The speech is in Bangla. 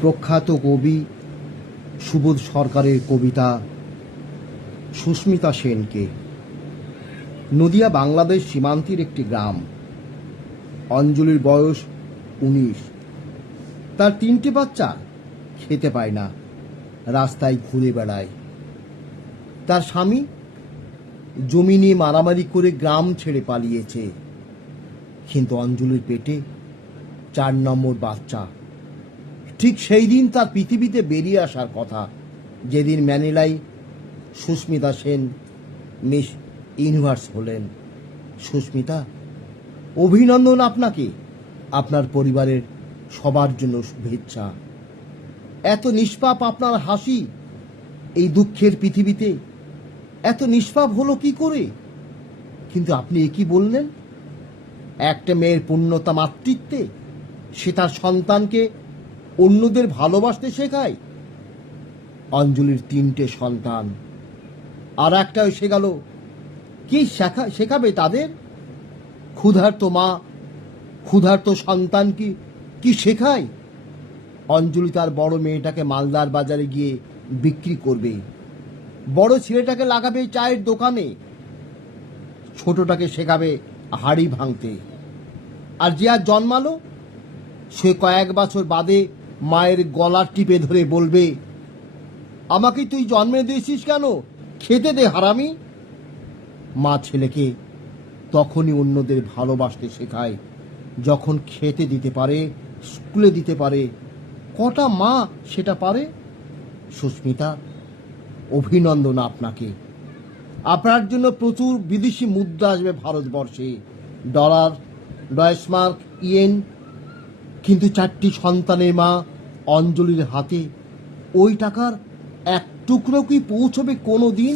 প্রখ্যাত কবি সুবোধ সরকারের কবিতা সুস্মিতা সেনকে। নদিয়া বাংলাদেশ সীমান্তের একটি গ্রাম। অঞ্জলির বয়স 19। তার 3টে বাচ্চা খেতে পায় না, রাস্তায় ঘুরে বেড়ায়। তার স্বামী জমি নিয়ে মারামারি করে গ্রাম ছেড়ে পালিয়েছে, কিন্তু অঞ্জলির পেটে 4 নম্বর বাচ্চা। ঠিক সেই দিন তার পৃথিবীতে বেরিয়ে আসার কথা, যেদিন ম্যানিলায় সুস্মিতা সেন মিস ইউনিভার্স হলেন। সুস্মিতা, অভিনন্দন আপনাকে, আপনার পরিবারের সবার জন্য শুভেচ্ছা। এত নিষ্পাপ আপনার হাসি এই দুঃখের পৃথিবীতে, এত নিষ্পাপ হলো কি করে? কিন্তু আপনি একই বললেন, একটা মেয়ের পূর্ণতা মাতৃত্বে, সে তার সন্তানকে অন্যদের ভালোবাসতে শেখায়। অঞ্জলির 3টে সন্তান, আর একটা এসে গেল, কি শেখাবে তাদের? ক্ষুধার্ত মা ক্ষুধার্ত সন্তান কি শেখায়? অঞ্জলি তার বড় মেয়েটাকে মালদার বাজারে গিয়ে বিক্রি করবে, বড় ছেলেটাকে লাগাবে চায়ের দোকানে, ছোটটাকে শেখাবে হাড়ি ভাঙতে। আর যে আজ জন্মালো, সে কয়েক বছর বাদে মায়ের গলা টিপে ধরে বলবে, আমাকে তুই জন্মে দিয়েছিস কেন? খেতে দে হারামি। মা ছেলেকে তখনই অন্যদের ভালোবাসতে শেখায় যখন খেতে দিতে পারে, স্কুলে দিতে পারে। কটা মা সেটা পারে? সুস্মিতা, অভিনন্দন আপনাকে। আপনার জন্য প্রচুর বিদেশি মুদ্রা আসবে ভারতবর্ষে, ডলার, ডয়েশমার্ক, ইয়েন। কিন্তু 4টি সন্তানের মা অঞ্জলির হাতে ওই টাকার এক টুকরো কি পৌঁছবে কোনো দিন?